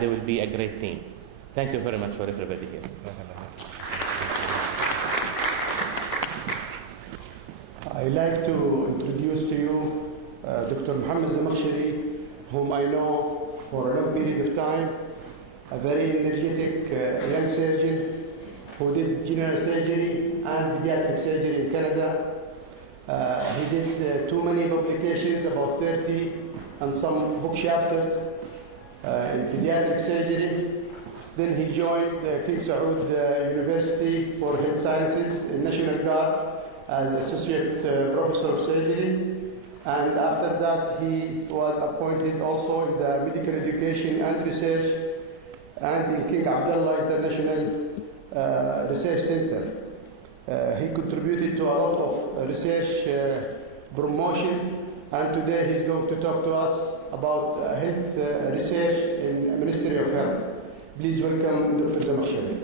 they will be a great team. Thank you very much for everybody here. I'd like to introduce to you Dr. Mohammed Zamakhshari, whom I know for a long period of time, a very energetic young surgeon who did general surgery and pediatric surgery in Canada. He did too many publications, about 30, and some book chapters in pediatric surgery. Then he joined King Saud University for Health Sciences in National Guard as Associate Professor of Surgery. And after that, he was appointed also in the Medical Education and Research and in King Abdullah International Research Center. He contributed to a lot of research promotion, and today he's going to talk to us about health research in the Ministry of Health. Please welcome Dr. Zamakhshari.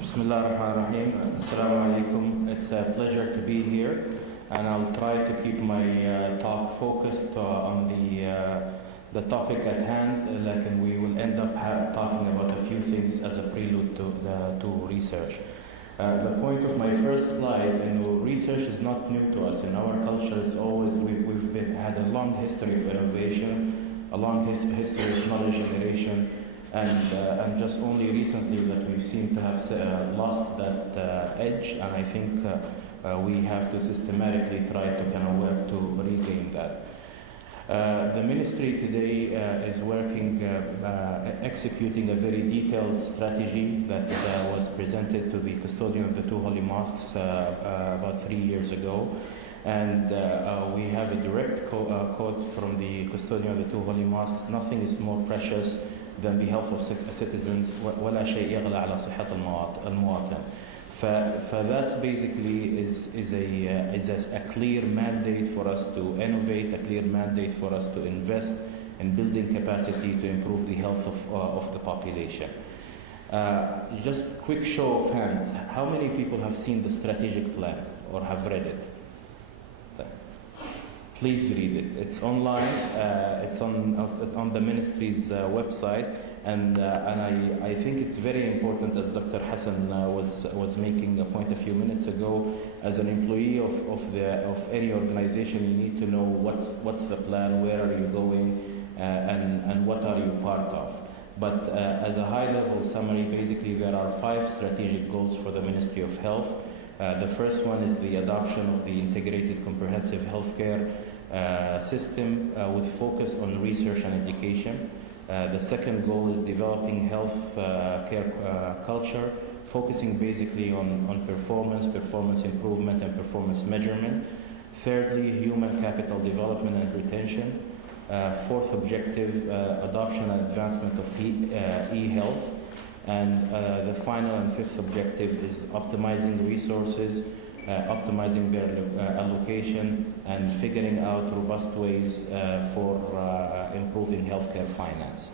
Bismillah ar-Rahman ar-Rahim. Assalamu alaikum. It's a pleasure to be here, and I'll try to keep my talk focused on the topic at hand, and we will end up talking about a few things as a prelude to research. The point of my first slide, research is not new to us. In our culture, it's always we've had a long history of innovation, a long history of knowledge generation, and just only recently that we seem to have lost that edge. And I think we have to systematically try to kind of work to regain that. The ministry today is working, executing a very detailed strategy that was presented to the custodian of the two holy mosques about 3 years ago. And we have a direct quote from the custodian of the two holy mosques: "Nothing is more precious than the health of citizens. ولا شيء يغلى على صحة المواطن." That basically is a clear mandate for us to innovate, a clear mandate for us to invest in building capacity to improve the health of the population. Just quick show of hands, how many people have seen the strategic plan or have read it? Please read it. It's online. It's on the ministry's website. And I think it's very important, as Dr. Hassan was making a point a few minutes ago. As an employee of any organization, you need to know what's the plan, where are you going, and what are you part of. But as a high-level summary, basically there are 5 strategic goals for the Ministry of Health. The first one is the adoption of the integrated comprehensive healthcare system with focus on research and education. The second goal is developing health care culture, focusing basically on performance improvement and performance measurement. Thirdly, human capital development and retention. Fourth objective, adoption and advancement of e-health. And the final and fifth objective is optimizing resources, optimizing their allocation, and figuring out robust ways for improving healthcare finance.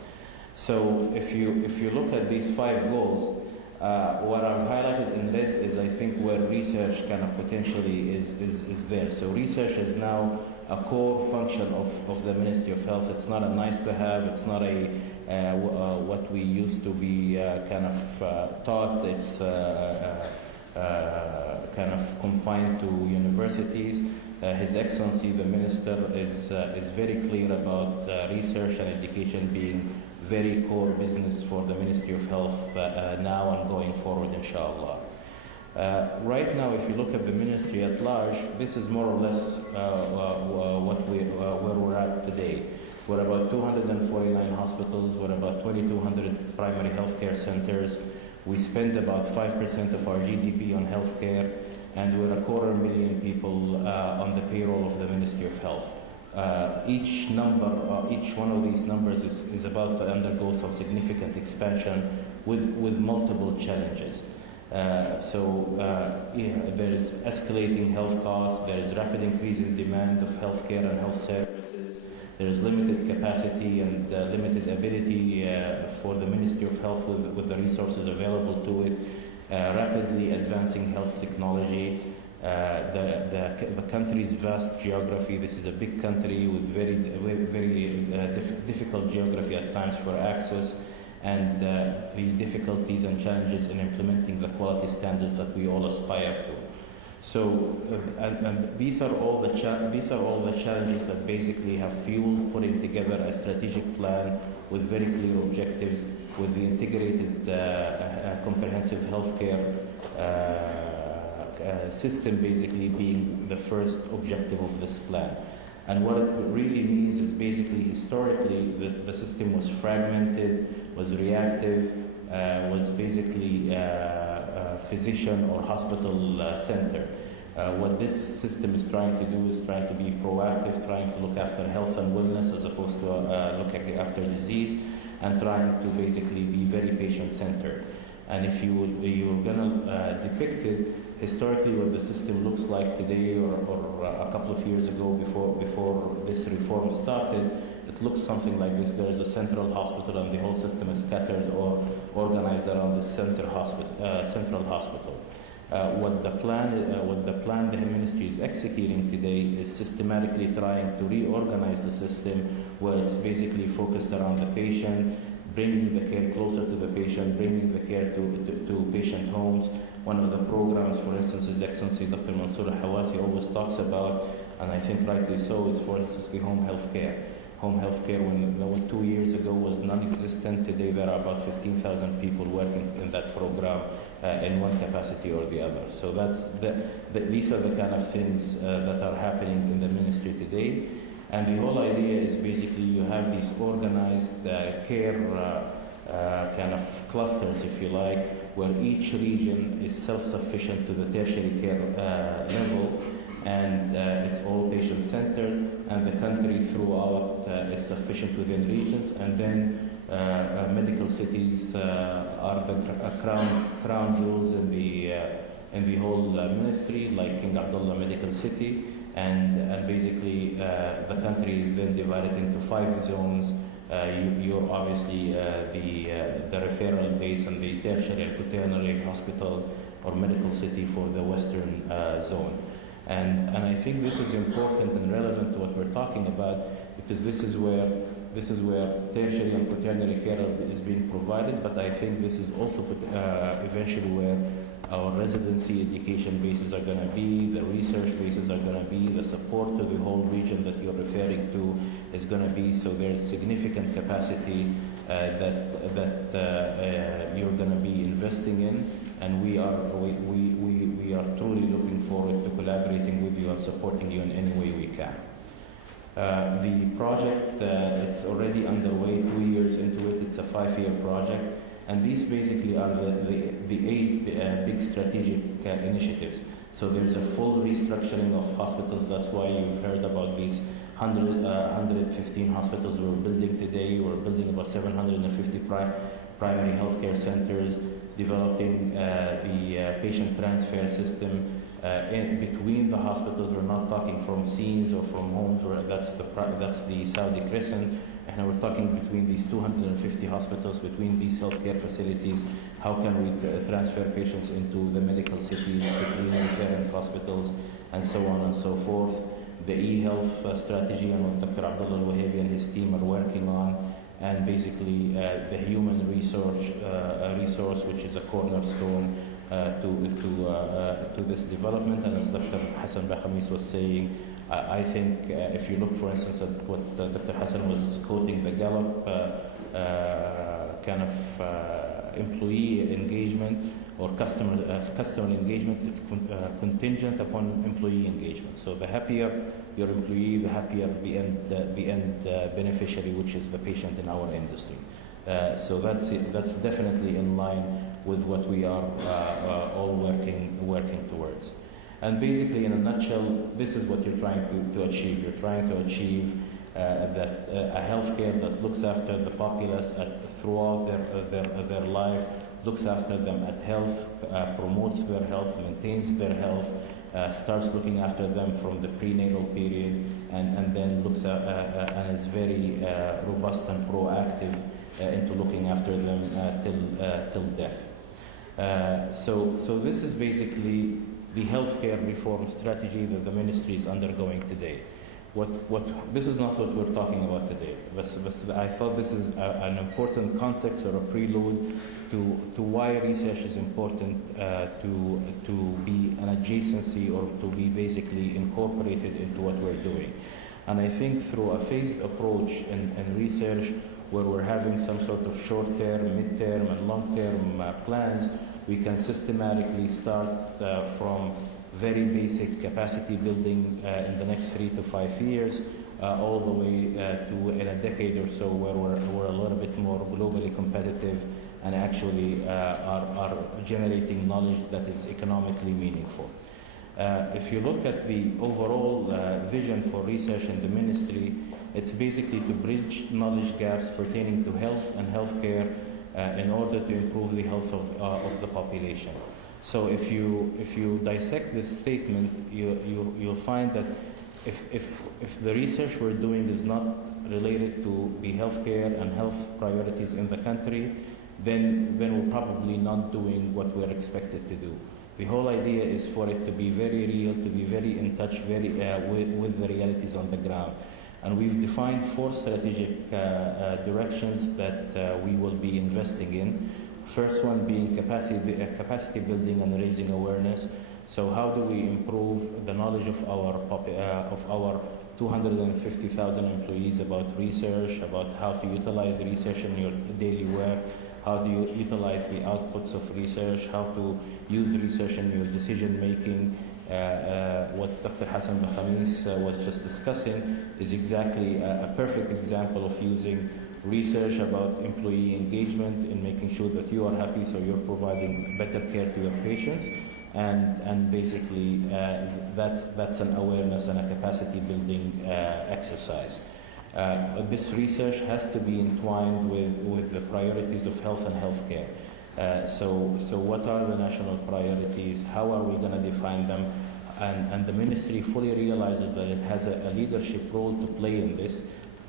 So if you look at these 5 goals, what I've highlighted in red is, I think, where research kind of potentially is there. So research is now a core function of the Ministry of Health. It's not a nice to have, it's not a what we used to be kind of taught. It's kind of confined to universities. His Excellency the Minister is very clear about research and education being very core business for the Ministry of Health now and going forward, inshallah. Right now, if you look at the ministry at large, this is more or less where we're at today. We're about 249 hospitals, we're about 2,200 primary healthcare centers. We spend about 5% of our GDP on healthcare, and we're 250,000 people on the payroll of the Ministry of Health. Each one of these numbers is about to undergo some significant expansion with multiple challenges. There is escalating health costs, there is rapid increase in demand of healthcare and health services, there is limited capacity and limited ability for the Ministry of Health with the resources available to it, rapidly advancing health technology, the country's vast geography. This is a big country with very difficult geography at times for access, and the difficulties and challenges in implementing the quality standards that we all aspire to. So and these are all the challenges that basically have fueled putting together a strategic plan with very clear objectives, with the integrated comprehensive healthcare system basically being the first objective of this plan. And what it really means is basically historically the system was fragmented, was reactive, was basically physician or hospital centered. What this system is trying to do is trying to be proactive, trying to look after health and wellness as opposed to looking after disease, and trying to basically be very patient centered. And if you're going to depict it, historically what the system looks like today or a couple of years ago before this reform started, it looks something like this. There is a central hospital and the whole system is scattered or organized around the central hospital. What the plan the ministry is executing today is systematically trying to reorganize the system where it's basically focused around the patient, bringing the care closer to the patient, bringing the care to patient homes. One of the programs, for instance, His Excellency Dr. Mansour Al-Hawazi always talks about, and I think rightly so, is for instance the home health care. Home health care, when 2 years ago was non-existent, today there are about 15,000 people working in that program in one capacity or the other. So these are the kind of things that are happening in the ministry today. And the whole idea is basically you have these organized care kind of clusters, if you like, where each region is self-sufficient to the tertiary care level, and it's all patient-centered, and the country throughout is sufficient within regions, and then medical cities are the crown jewels in the whole ministry, like King Abdullah Medical City. And basically the country is then divided into 5 zones. You're obviously the referral base and the tertiary and quaternary hospital or medical city for the western zone. And I think this is important and relevant to what we're talking about, because this is where tertiary and quaternary care is being provided, but I think this is also eventually where our residency education bases are going to be, the research bases are going to be, the support to the whole region that you're referring to is going to be. So there's significant capacity that you're going to be investing in, and we are truly looking forward to collaborating with you and supporting you in any way we can. The project, it's already underway, 2 years into it. It's a 5-year project. And these basically are the 8 big strategic initiatives. So there's a full restructuring of hospitals. That's why you've heard about these 115 hospitals we're building today. We're building about 750 primary healthcare centers, developing the patient transfer system in between the hospitals. We're not talking from scenes or from homes, where that's the Saudi Crescent. And we're talking between these 250 hospitals, between these healthcare facilities. How can we transfer patients into the medical cities, between referring hospitals, and so on and so forth. The e-health strategy, and what Dr. Abdullah Al-Wahabi and his team are working on, and basically the human resource, which is a cornerstone to this development. And as Dr. Hassan Bakhamis was saying, I think if you look, for instance, at what Dr. Hassan was quoting, the Gallup kind of employee engagement or customer engagement, it's contingent upon employee engagement. So the happier your employee, the happier the end beneficiary, which is the patient in our industry. So that's definitely in line with what we are all working towards. And basically, in a nutshell, this is what you're trying to achieve. You're trying to achieve that a healthcare that looks after the populace throughout their life, looks after them at health, promotes their health, maintains their health, starts looking after them from the prenatal period, and then looks at, and is very robust and proactive into looking after them till death. So this is basically the healthcare reform strategy that the ministry is undergoing today. This is not what we're talking about today, but I thought this is an important context or a prelude to why research is important to be an adjacency or to be basically incorporated into what we're doing. And I think through a phased approach in research, where we're having some sort of short-term, mid-term, and long-term plans, we can systematically start from very basic capacity building in the next 3 to 5 years, all the way to in a decade or so where we're a little bit more globally competitive and actually are generating knowledge that is economically meaningful. If you look at the overall vision for research in the ministry, it's basically to bridge knowledge gaps pertaining to health and healthcare in order to improve the health of the population. So if you dissect this statement, you'll find that if the research we're doing is not related to the healthcare and health priorities in the country, then we're probably not doing what we're expected to do. The whole idea is for it to be very real, to be very in touch with the realities on the ground. And we've defined 4 strategic directions that we will be investing in. First one being capacity building and raising awareness. So how do we improve the knowledge of our 250,000 employees about research, about how to utilize research in your daily work, how do you utilize the outputs of research, how to use research in your decision making. What Dr. Hassan Khamis was just discussing is exactly a perfect example of using research about employee engagement in making sure that you are happy, so you're providing better care to your patients, and basically that's an awareness and a capacity building exercise. This research has to be entwined with the priorities of health and healthcare. So what are the national priorities? How are we going to define them? And the ministry fully realizes that it has a leadership role to play in this,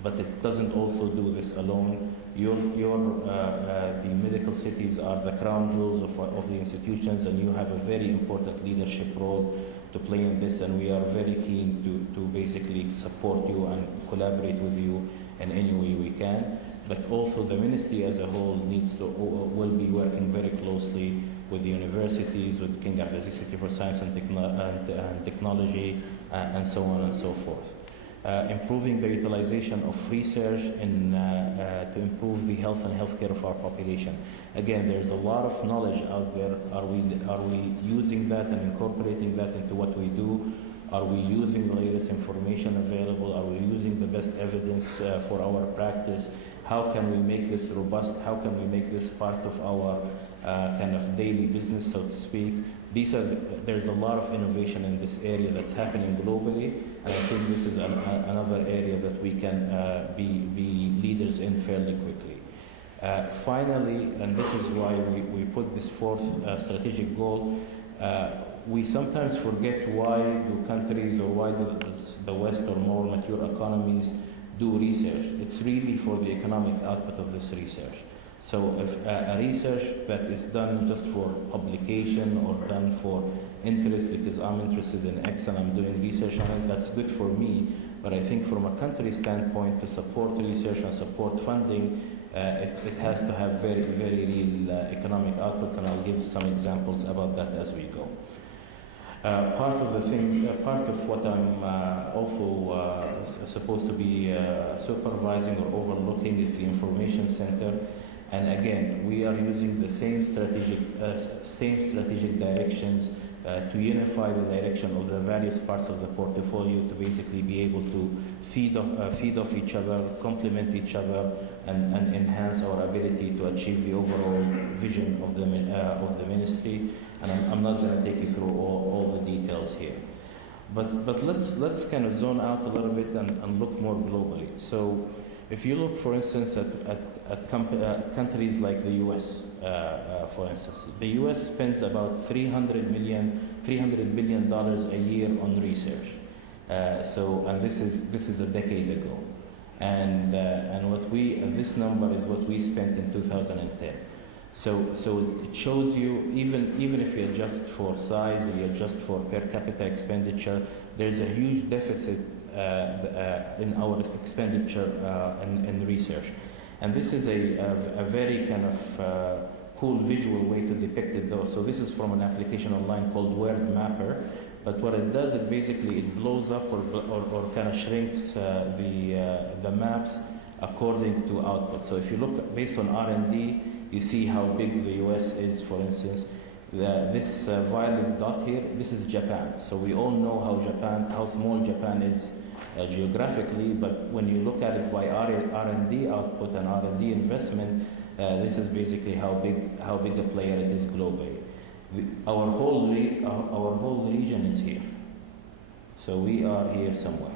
but it doesn't also do this alone. The medical cities are the crown jewels of the institutions, and you have a very important leadership role to play in this, and we are very keen to basically support you and collaborate with you in any way we can. But also the ministry as a whole will be working very closely with the universities, with King Abdulaziz City for Science and Technology, and so on and so forth. Improving the utilization of research to improve the health and healthcare of our population. Again, there's a lot of knowledge out there. Are we using that and incorporating that into what we do? Are we using the latest information available? Are we using the best evidence for our practice? How can we make this robust? How can we make this part of our kind of daily business, so to speak? There's a lot of innovation in this area that's happening globally, and I think this is another area that we can be leaders in fairly quickly. Finally, and this is why we put this 4th strategic goal, we sometimes forget why do countries or why do the West or more mature economies do research. It's really for the economic output of this research. So if a research that is done just for publication or done for interest because I'm interested in X and I'm doing research on it, that's good for me. But I think from a country standpoint, to support research and support funding, it has to have very, very real economic outputs, and I'll give some examples about that as we go. Part of what I'm also supposed to be supervising or overlooking is the information center. And again, we are using the same strategic directions to unify the direction of the various parts of the portfolio to basically be able to feed off each other, complement each other, and enhance our ability to achieve the overall vision of the ministry. And I'm not going to take you through all the details here. But let's kind of zone out a little bit and look more globally. So if you look, for instance, at countries like the U.S., for instance, the U.S. spends about $300 billion a year on research. And this is a decade ago, and this number is what we spent in 2010. So it shows you, even if you adjust for size, you adjust for per capita expenditure, there's a huge deficit in our expenditure in research. And this is a very kind of cool visual way to depict it though. So this is from an application online called Word Mapper. But what it does, it basically it blows up or kind of shrinks the maps according to output. So if you look based on R&D, you see how big the US is, for instance. This violet dot here, this is Japan. So we all know how small Japan is geographically, but when you look at it by R&D output and R&D investment, this is basically how big a player it is globally. Our whole region is here. So we are here somewhere.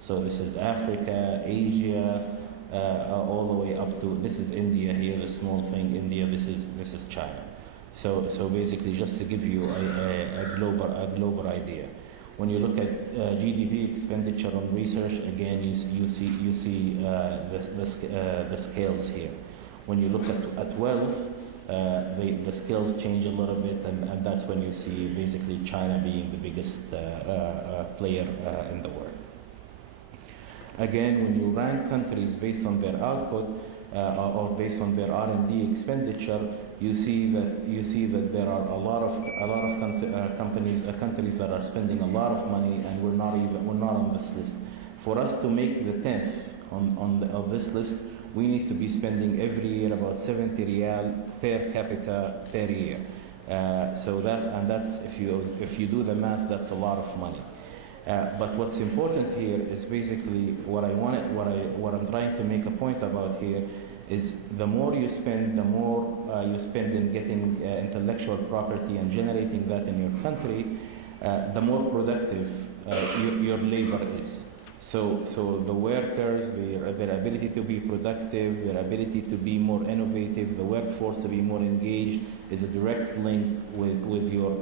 So this is Africa, Asia, all the way up to, this is India here, the small thing, India, this is China. So basically just to give you a global idea. When you look at GDP expenditure on research, again you see the scales here. When you look at wealth, the scales change a little bit, and that's when you see basically China being the biggest player in the world. Again, when you rank countries based on their output or based on their R&D expenditure, you see that there are a lot of countries that are spending a lot of money, and we're not on this list. For us to make the 10th on this list, we need to be spending every year about 70 riyal per capita per year. So that's if you do the math, that's a lot of money. But what's important here is basically what I'm trying to make a point about here is the more you spend, the more you spend in getting intellectual property and generating that in your country, the more productive your labor is. So the workers, their ability to be productive, their ability to be more innovative, the workforce to be more engaged is a direct link with your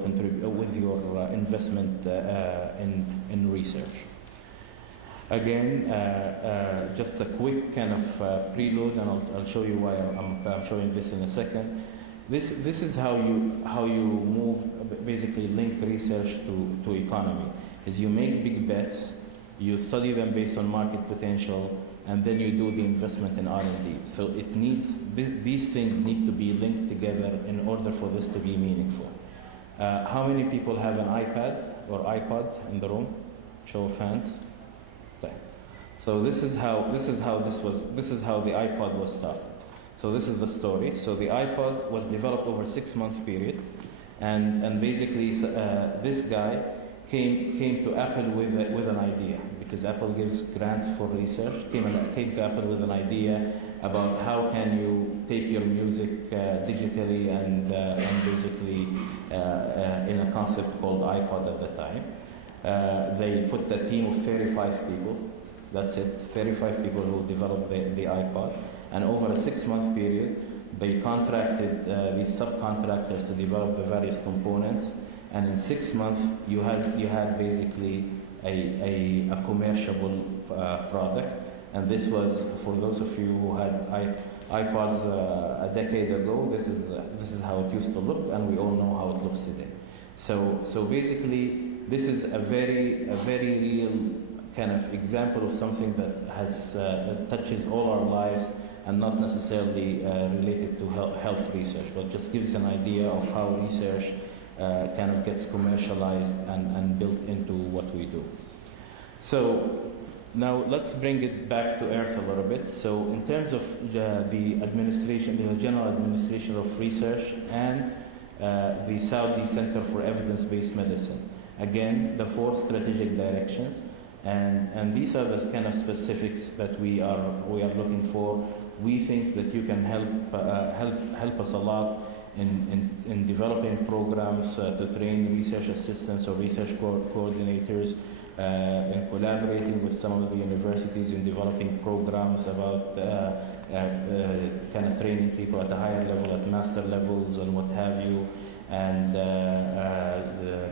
investment in research. Again, just a quick kind of prelude, and I'll show you why I'm showing this in a second. This is how you move, basically link research to economy. Is you make big bets. You study them based on market potential, and then you do the investment in R&D. So these things need to be linked together in order for this to be meaningful. How many people have an iPad or iPod in the room? Show of hands. Okay. So this is how the iPod was started. So this is the story. So the iPod was developed over a 6-month period, and basically this guy came to Apple with an idea, because Apple gives grants for research. Came to Apple with an idea about how can you take your music digitally and basically in a concept called iPod at the time. They put a team of 35 people. That's it, 35 people who developed the iPod. And over a 6-month period, they contracted these subcontractors to develop the various components. And in 6 months, you had basically a commercial product. And this was, for those of you who had iPods a decade ago, this is how it used to look, and we all know how it looks today. So basically, this is a very real kind of example of something that touches all our lives, and not necessarily related to health research, but just gives an idea of how research kind of gets commercialized and built into what we do. So now let's bring it back to earth a little bit. So in terms of the general administration of research and the Saudi Center for Evidence-Based Medicine, again, the 4 strategic directions, and these are the kind of specifics that we are looking for. We think that you can help us a lot in developing programs to train research assistants or research coordinators, in collaborating with some of the universities in developing programs about kind of training people at a higher level, at master levels and what have you, and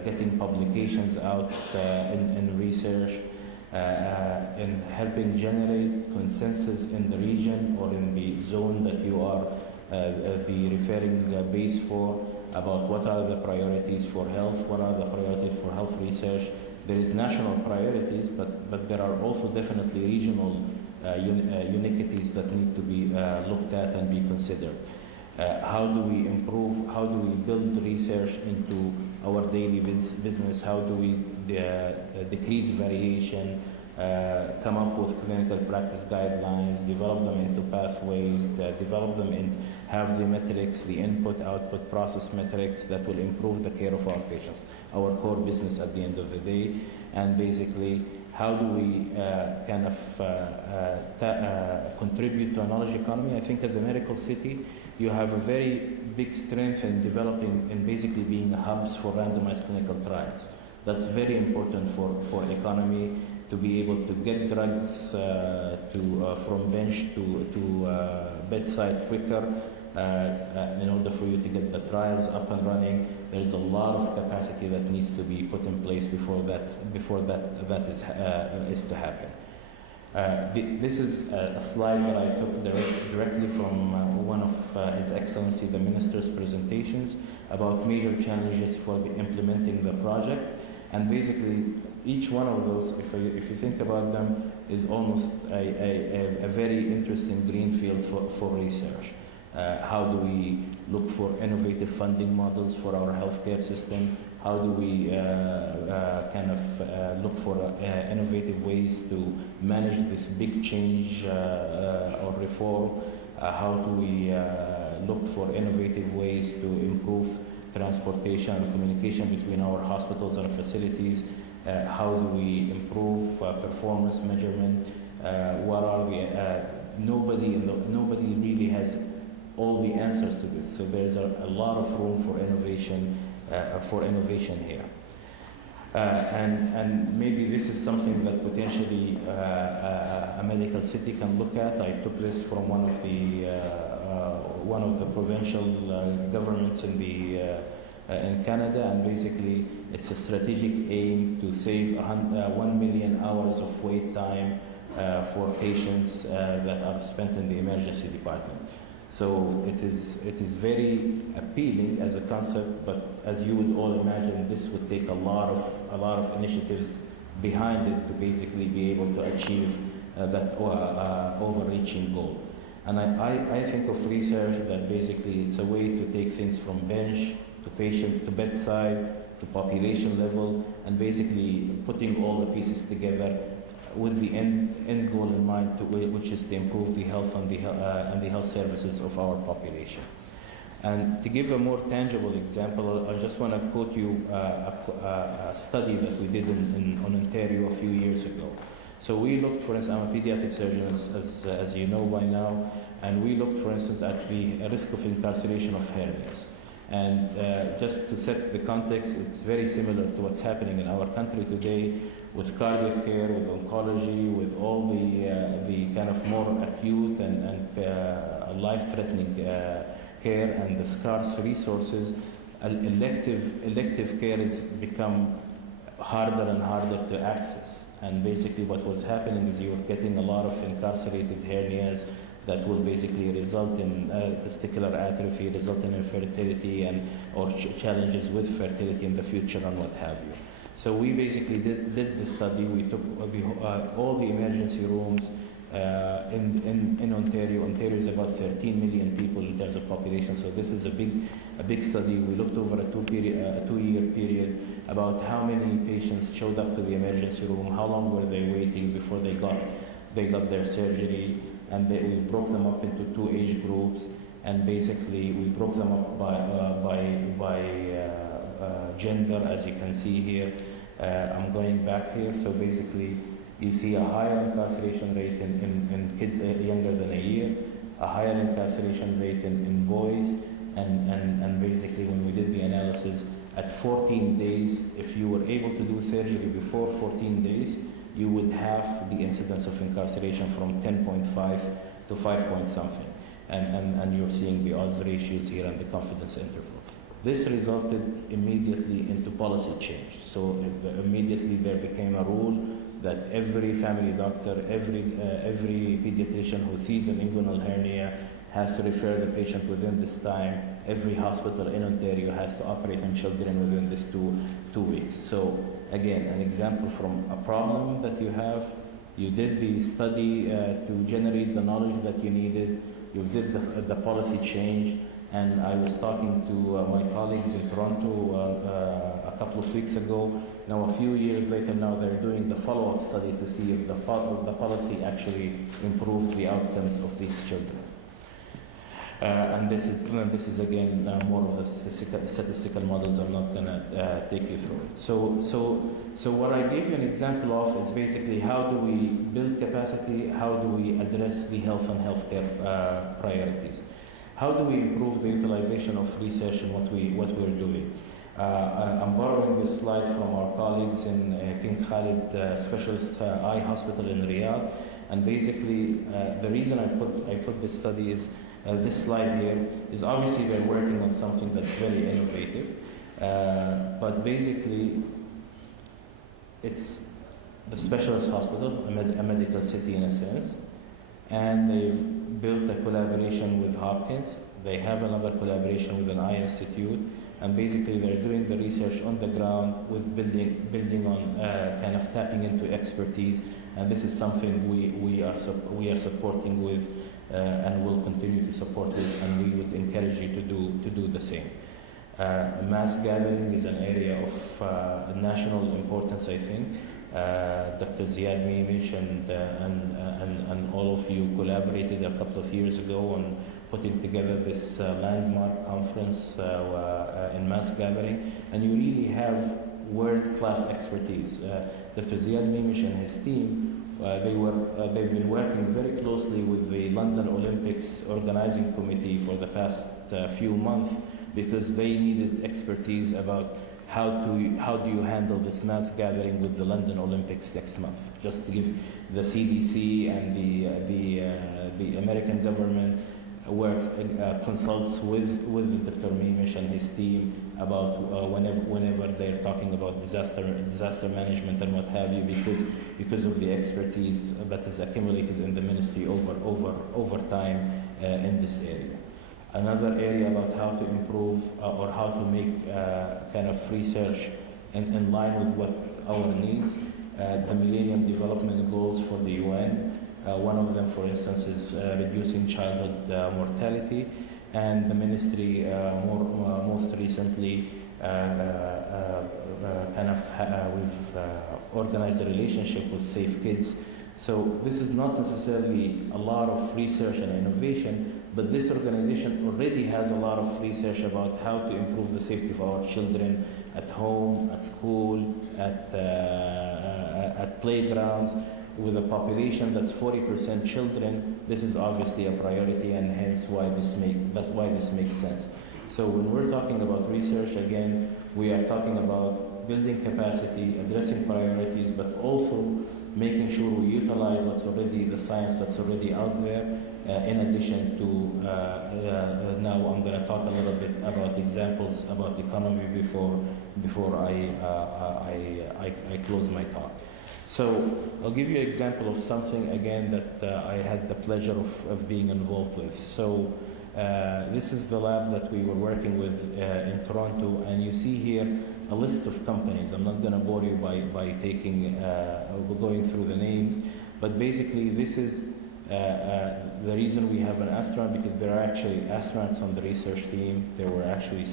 getting publications out in research, in helping generate consensus in the region or in the zone that you are the referring base for, about what are the priorities for health, what are the priorities for health research. There is national priorities, but there are also definitely regional uniquities that need to be looked at and be considered. How do we improve, how do we build research into our daily business, how do we decrease variation, come up with clinical practice guidelines, develop them into pathways, develop them and have the metrics, the input-output process metrics that will improve the care of our patients, our core business at the end of the day. And basically, how do we contribute to a knowledge economy? I think as a medical city, you have a very big strength in developing and basically being hubs for randomized clinical trials. That's very important for economy, to be able to get drugs from bench to bedside quicker. In order for you to get the trials up and running, there's a lot of capacity that needs to be put in place before that is to happen. This is a slide that I took directly from one of His Excellency the Minister's presentations about major challenges for implementing the project. And basically, each one of those, if you think about them, is almost a very interesting greenfield for research. How do we look for innovative funding models for our healthcare system? How do we look for innovative ways to manage this big change or reform? How do we look for innovative ways to improve transportation and communication between our hospitals and facilities? How do we improve performance measurement? What are we? Nobody really has all the answers to this. So there's a lot of room for innovation here. And maybe this is something that potentially a medical city can look at. I took this from one of the provincial governments in Canada, and basically it's a strategic aim to save 1 million hours of wait time for patients that are spent in the emergency department. So it is very appealing as a concept, but as you would all imagine, this would take a lot of initiatives behind it to basically be able to achieve that overreaching goal. And I think of research that basically it's a way to take things from bench to patient to bedside to population level, and basically putting all the pieces together with the end goal in mind, which is to improve the health and the health services of our population. And to give a more tangible example, I just want to quote you a study that we did in Ontario a few years ago. So we looked, for instance, I'm a pediatric surgeon, as you know by now, and we looked, for instance, at the risk of incarceration of hernias. And just to set the context, it's very similar to what's happening in our country today with cardiac care, with oncology, with all the kind of more acute and life-threatening care and the scarce resources. Elective care has become harder and harder to access. And basically what was happening is you're getting a lot of incarcerated hernias that will basically result in testicular atrophy, result in infertility or challenges with fertility in the future and what have you. So we basically did the study. We took all the emergency rooms in Ontario. Ontario is about 13 million people in terms of population, so this is a big study. We looked over a two-year period about how many patients showed up to the emergency room, how long were they waiting before they got their surgery, and we broke them up into two age groups, and basically we broke them up by gender, as you can see here. I'm going back here. So basically, you see a higher incarceration rate in kids younger than a year, a higher incarceration rate in boys, and basically when we did the analysis, at 14 days, if you were able to do surgery before 14 days, you would have the incidence of incarceration from 10.5 to 5 point something. And you're seeing the odds ratios here and the confidence interval. This resulted immediately into policy change. So immediately there became a rule that every family doctor, every pediatrician who sees an inguinal hernia has to refer the patient within this time. Every hospital in Ontario has to operate on children within this two weeks. So again, an example from a problem that you have. You did the study to generate the knowledge that you needed. You did the policy change. And I was talking to my colleagues in Toronto a couple of weeks ago. Now, a few years later, now they're doing the follow-up study to see if the policy actually improved the outcomes of these children. And this is again more of the statistical models. I'm not going to take you through it. So what I gave you an example of is basically how do we build capacity, how do we address the health and healthcare priorities. How do we improve the utilization of research and what we're doing? I'm borrowing this slide from our colleagues in King Khalid Specialist Eye Hospital in Riyadh, and basically the reason I put this study is this slide here is obviously they're working on something that's very innovative, but basically it's the specialist hospital, a medical city in a sense, and they've built a collaboration with Hopkins. They have another collaboration with an eye institute, and basically they're doing the research on the ground with building on kind of tapping into expertise, and this is something we are supporting with and will continue to support with, and we would encourage you to do the same. Mass gathering is an area of national importance, I think. Dr. Ziad Mimish and all of you collaborated a couple of years ago on putting together this landmark conference in mass gathering, and you really have world-class expertise. Dr. Ziad Mimish and his team, they've been working very closely with the London Olympics organizing committee for the past few months because they needed expertise about how do you handle this mass gathering with the London Olympics next month? Just to give the CDC and the American government consults with Dr. Mimish and his team about whenever they're talking about disaster management and what have you, because of the expertise that is accumulated in the ministry over time in this area. Another area about how to improve or how to make kind of research in line with what our needs. The Millennium Development Goals for the UN. One of them, for instance, is reducing childhood mortality, and the ministry most recently we've organized a relationship with Safe Kids. So this is not necessarily a lot of research and innovation, but this organization already has a lot of research about how to improve the safety of our children at home, at school, at playgrounds. With a population that's 40% children, this is obviously a priority, and hence that's why this makes sense. So when we're talking about research, again, we are talking about building capacity, addressing priorities, but also making sure we utilize the science that's already out there. In addition to, now I'm going to talk a little bit about examples about economy before I close my talk. So I'll give you an example of something again that I had the pleasure of being involved with. So this is the lab that we were working with in Toronto, and you see here a list of companies. I'm not going to bore you by going through the names, but basically this is the reason we have an astronaut, because there are actually astronauts on the research team. There were actually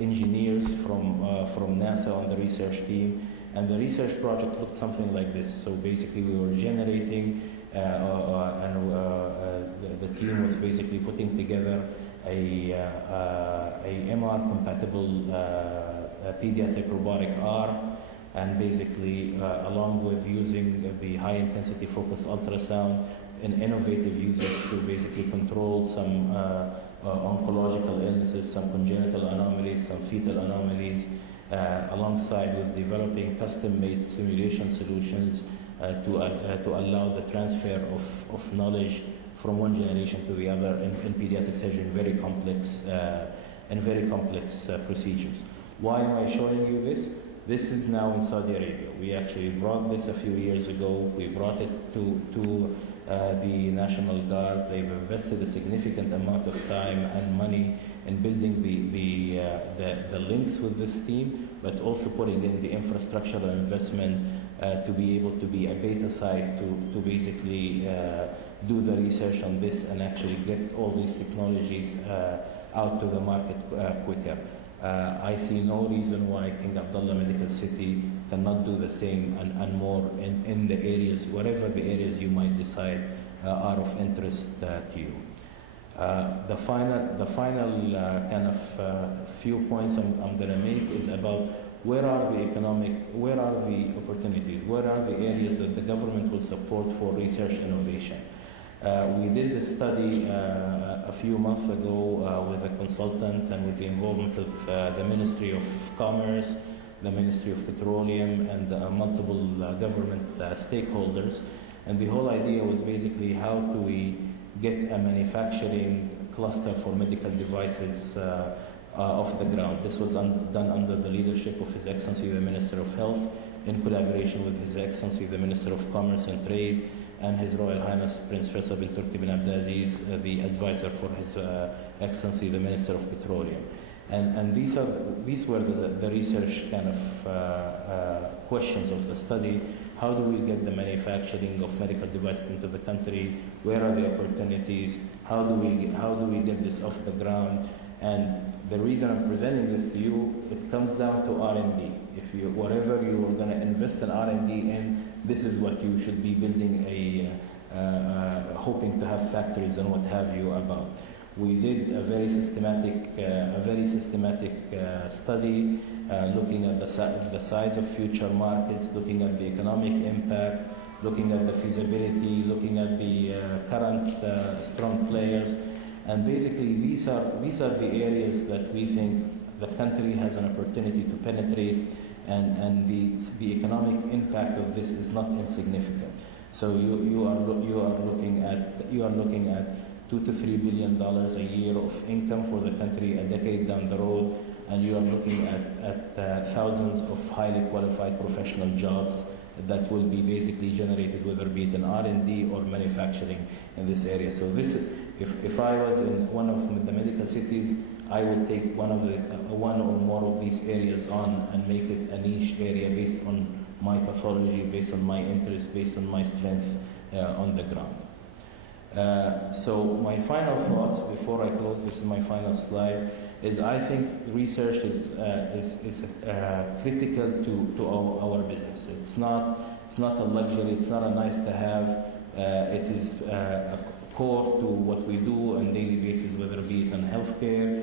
engineers from NASA on the research team. And the research project looked something like this. So basically we were generating, and the team was basically putting together a MR-compatible pediatric robotic arm, and basically along with using the high-intensity focused ultrasound and innovative uses to basically control some oncological illnesses, some congenital anomalies, some fetal anomalies, alongside with developing custom-made simulation solutions to allow the transfer of knowledge from one generation to the other in pediatric surgery in very complex procedures. Why am I showing you this? This is now in Saudi Arabia. We actually brought this a few years ago. We brought it to the National Guard. They've invested a significant amount of time and money in building the links with this team, but also putting in the infrastructural investment to be able to be a beta site to basically do the research on this and actually get all these technologies out to the market quicker. I see no reason why King Abdullah Medical City cannot do the same and more in the areas, whatever the areas you might decide are of interest to you. The final kind of few points I'm going to make is about where are the opportunities, where are the areas that the government will support for research innovation. We did a study a few months ago with a consultant and with the involvement of the Ministry of Commerce, the Ministry of Petroleum, and multiple government stakeholders. And the whole idea was basically how do we get a manufacturing cluster for medical devices off the ground. This was done under the leadership of His Excellency the Minister of Health in collaboration with His Excellency the Minister of Commerce and Trade and His Royal Highness Prince Faisal bin Turki bin Abdulaziz, the advisor for His Excellency the Minister of Petroleum. And these were the research kind of questions of the study. How do we get the manufacturing of medical devices into the country? Where are the opportunities? How do we get this off the ground? And the reason I'm presenting this to you, it comes down to R&D. Whatever you are going to invest in R&D in, this is what you should be building hoping to have factories and what have you about. We did a very systematic study looking at the size of future markets, looking at the economic impact, looking at the feasibility, looking at the current strong players, and basically these are the areas that we think the country has an opportunity to penetrate, and the economic impact of this is not insignificant. So you are looking at $2 to $3 billion a year of income for the country a decade down the road, and you are looking at thousands of highly qualified professional jobs that will be basically generated, whether be it in R&D or manufacturing in this area. So this, if I was in one of the medical cities, I would take one or more of these areas on and make it a niche area based on my pathology, based on my interest, based on my strength on the ground. So my final thoughts before I close, this is my final slide, is I think research is critical to our business. It's not a luxury, it's not a nice to have, it is core to what we do on a daily basis, whether be it in healthcare,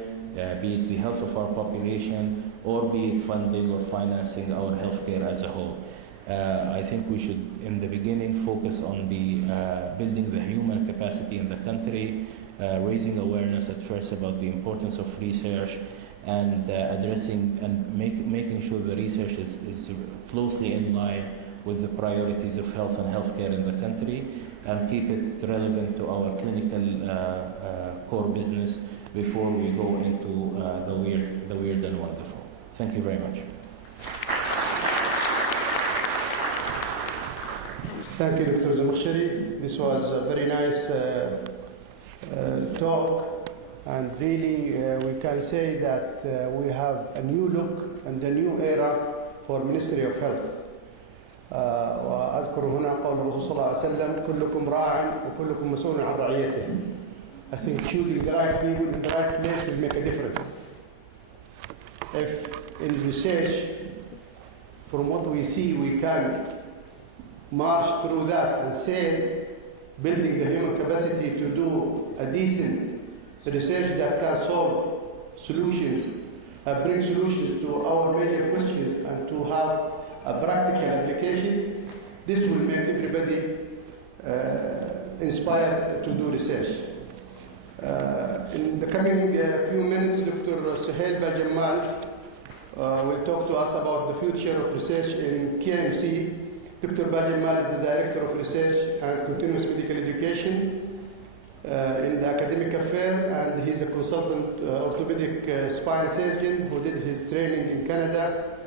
be it the health of our population, or be it funding or financing our healthcare as a whole. I think we should, in the beginning, focus on building the human capacity in the country, raising awareness at first about the importance of research, and addressing and making sure the research is closely in line with the priorities of health and healthcare in the country, and keep it relevant to our clinical core business before we go into the weird and wonderful. Thank you very much. Thank you, Dr. Zamakhshari. This was a very nice talk, and really we can say that we have a new look and a new era for Ministry of Health. وأذكر هنا قول الرسول صلى الله عليه وسلم كلكم راع وكلكم مسؤول عن رعيته. I think choosing the right people in the right place will make a difference. If in research, from what we see, we can march through that and say, building the human capacity to do a decent research that can solve solutions, bring solutions to our major questions, and to have a practical application, this will make everybody inspired to do research. In the coming few minutes, Dr. Suhail Baljamal will talk to us about the future of research in KMC. Dr. Baljamal is the Director of Research and Continuous Medical Education in the academic affair, and he's a consultant orthopedic spine surgeon who did his training in Canada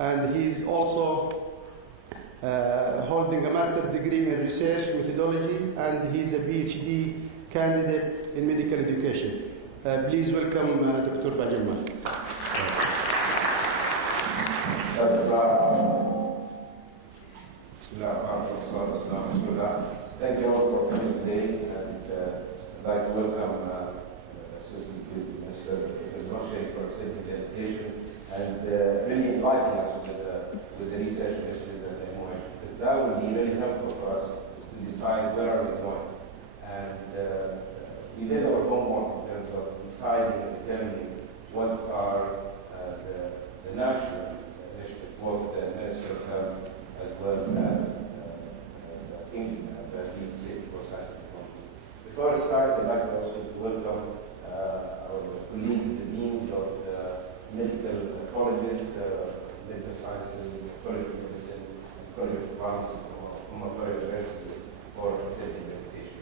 and he's also holding a master's degree in research methodology, and he's a PhD candidate in medical education. Please welcome Dr. Bajelman. Thank you all for coming today, and I'd like to welcome Assistant Minister Al-Makhshari for accepting the invitation and really inviting us with the research initiative that they want, because that would be really helpful for us to decide where are we going. And we did our homework in terms of deciding and determining what are the national initiatives, both the Minister of Health as well as Before I start, I'd like also to welcome our colleagues, the deans of the medical colleges, medical sciences, college of medicine, and college of pharmacy from Macquarie University for accepting the invitation.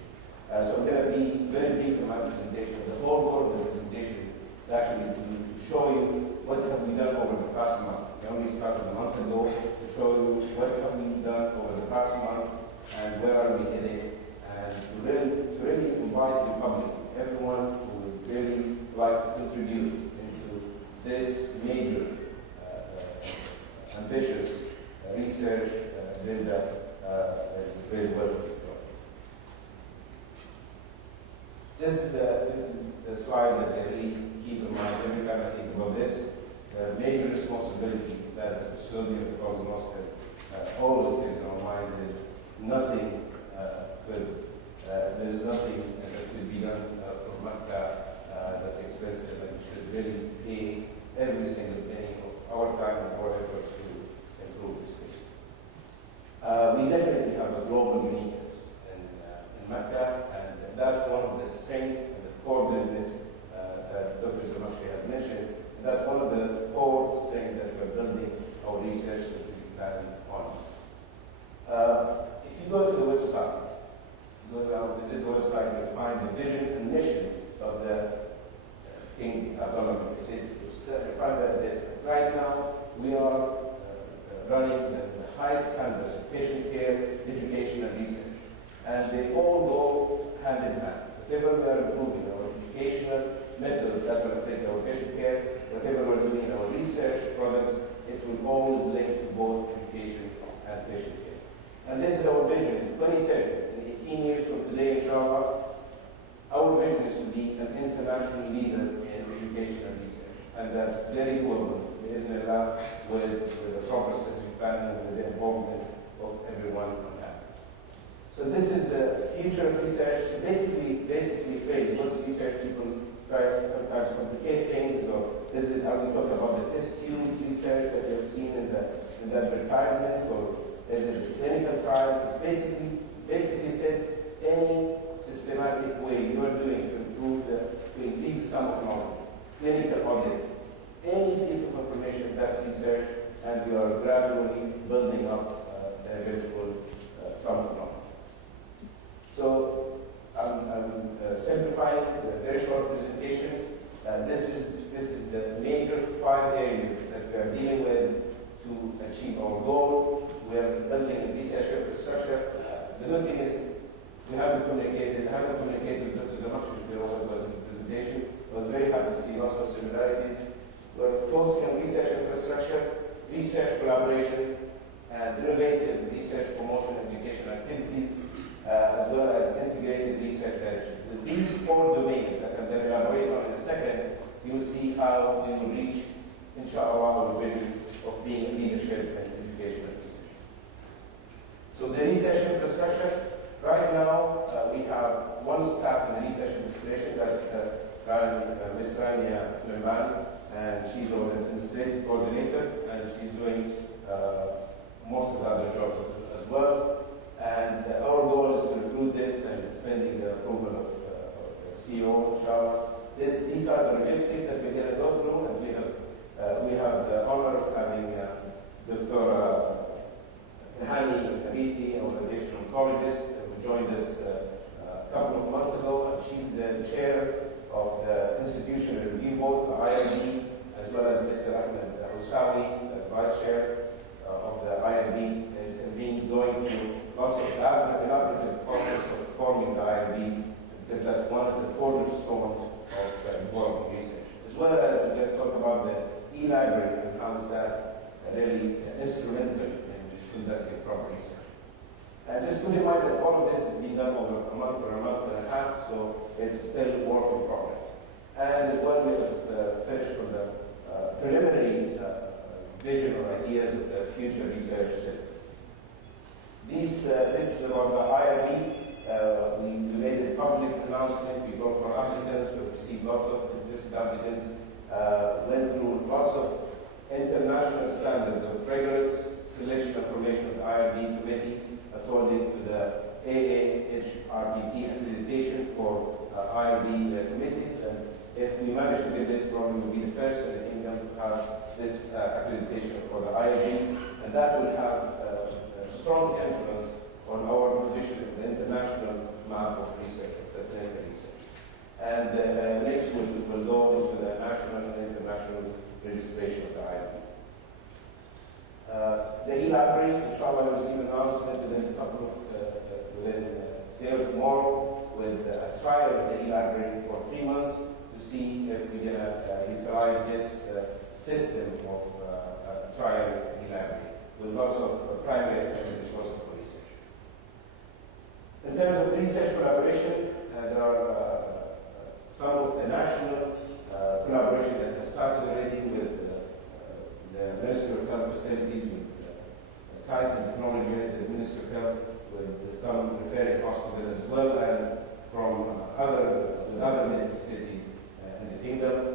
So I'm going to be very brief in my presentation. The whole goal of the presentation is actually to show you what have we done over the past month. We only started a month ago to show you what have we done over the past month and where are we heading, and to really invite the public, everyone who would really like to contribute into this major, ambitious research agenda is very welcome. This is the slide that I really keep in mind every time I think about this. The major responsibility that the custodian of the Holy Mosque has always taken on mind is nothing good. There's nothing that could be done from Makkah that's expensive, and we should really pay every single penny of our time and our efforts to improve this space. We definitely have a global uniqueness in Makkah, and that's one of the strengths and the core business that Dr. Zamakhshari has mentioned, and that's one of the core strengths that we're building our research that we're planning on. If you go to the website, visit the website, you'll find the vision and mission of the King Abdullah bin Said. You find that this right now we are running the highest standards of patient care, education, and research, and they all go hand in hand. Whatever we are improving our educational methods that will affect our patient care, whatever we're doing in our research products, it will always link to both education and patient care. And this is our vision. It's 2030. 18 years from today, inshallah, our vision is to be an international leader in education and research. And that's very doable, with the proper strategic planning and with the involvement of everyone on that. So this is the future of research. So basically phase. Once research people try to sometimes complicate things, or this is how we talk about the test tube research that you have seen in the advertisement, or is it clinical trials? It's basically said any systematic way you are doing to improve to increase the sum of knowledge, clinical audit, any piece of information that's research, and we are gradually building up the eventual sum of knowledge. So I'm simplifying the very short presentation. This is the major 5 areas that we are dealing with to achieve our goal. We are building a research infrastructure. The good thing is we haven't communicated with Dr. Zamakhshari what was in his presentation. I was very happy to see lots of similarities. We're focusing on research infrastructure, research collaboration, and innovative research promotion and education activities, as well as integrated research direction. With these 4 domains that I'm going to elaborate on in a second, you will see how we will reach, inshallah, our vision of being a leadership in education and research. So the research infrastructure, right now we have 1 staff in the research administration, that's Ms. Rania Sulaiman, and she's our administrative coordinator, and she's doing most of the other jobs as well. And our goal is to include this, and it's pending the approval of the CEO, inshallah. These are the logistics that we're going to go through, and we have the honor of having Dr. Hani Habiti, our radiation oncologist, who joined us a couple of months ago, and she's the chair of the Institutional Review Board, the IRB, as well as Mr. Ahmed Housawi, vice chair of the IRB, has been going through lots of collaborative process of forming the IRB, because that's one of the cornerstones of important research. As well as we're going to talk about the e-library and how is that really instrumental in conducting proper research. And just keep in mind that all of this has been done over a month or a month and a half, so it's still work in progress. And as well, we have finished with the preliminary vision or ideas of the future research. This is about the IRB. We made a public announcement. We go for applicants. We received lots of interested applicants. Went through lots of international standards of rigorous selection and formation of the IRB committee according to the AAHRPP accreditation for IRB committees. And if we manage to get this, probably we'll be the first in the kingdom to have this accreditation for the IRB, and that will have a strong influence on our position in the international map of research, of the clinical research. And next we'll go into the national and international registration of the IRB. The e-library, inshallah, will receive an announcement within today or tomorrow with a trial of the e-library for 3 months to see if we're going to utilize this system of trial e-library with lots of primary and secondary sources for research. In terms of research collaboration, there are some of the national collaboration that has started already with the Ministry of Health facilities, with Science and Technology Unit, the Ministry of Health, with some referring hospitals, as well as from other medical cities in the kingdom.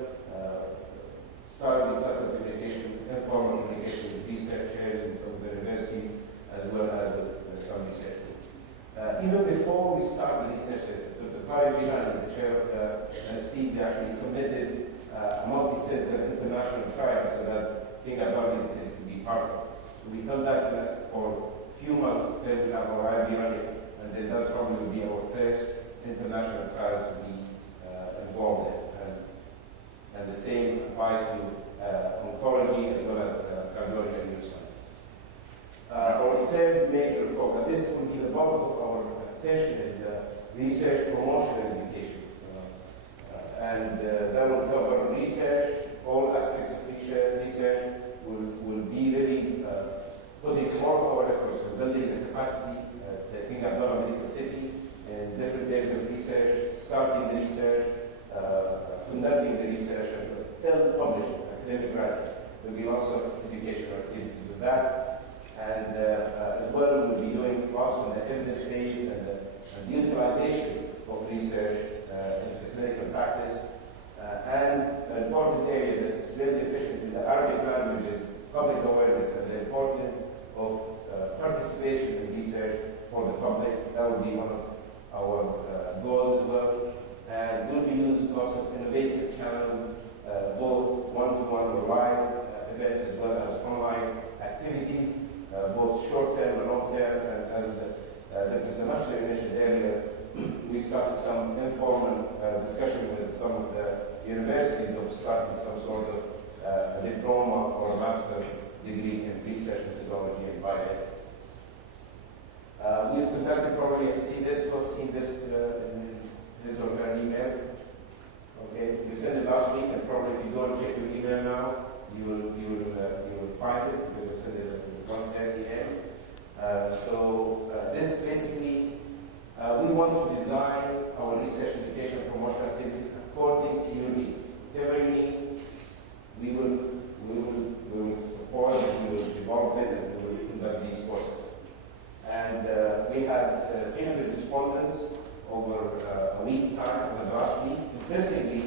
Started with such communication, informal communication with researchers in some of the universities, as well as with some research groups. Even before we start the research, Dr. Kari Jilani, the chair of the anesthesia, actually submitted a multi-center international trial so that King Abdullah could be part of it. So we held that for a few months, then we have our IRB running, and then that probably will be our first international trials to be involved in. And the same applies to oncology as well as cardiology and neuroscience. Our third major focus, and this will be the bulk of our attention, is the research promotion and education. And that will cover research, all aspects of research. Will be really putting more of our efforts on building the capacity at the King Abdullah Medical City in different areas of research, starting the research, conducting the research, and till publishing academic writing. There will be lots of educational activities with that. And as well, we'll be doing lots on the evidence base and the utilization of research into the clinical practice. And an important area that's very deficient in the Arabic language is public awareness and the importance of participation in research for the public. That will be one of our goals as well. And we'll be using lots of innovative channels, both one-to-one or live events as well as online activities, both short-term and long-term. And as Dr. Zamakshari mentioned earlier, we started some informal discussion with some of the universities of starting some sort of a diploma or a master's degree in research methodology and bioethics. We've conducted, probably you've seen this in his or her email. Okay, we sent it last week, and probably if you go and check your email now, you will find it because we sent it at 1:30 a.m. So this basically, we want to design our research, education, and promotion activities according to your needs. Whatever you need, we will support, we will develop it, and we will conduct these courses. And we had 300 respondents over a week time, the last week. Impressively,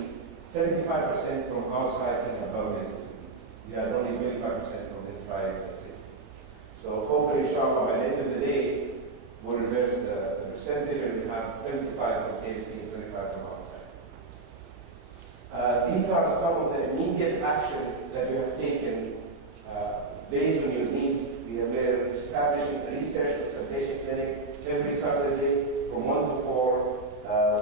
75% from outside King Abdullah Medical City. We had only 25% from inside the city. So hopefully, inshallah, by the end of the day, we'll reverse the percentage, and we have 75 from KFC and 25 from outside. These are some of the immediate action that we have taken based on your needs. We are establishing a research consultation clinic every Saturday from 1 to 4.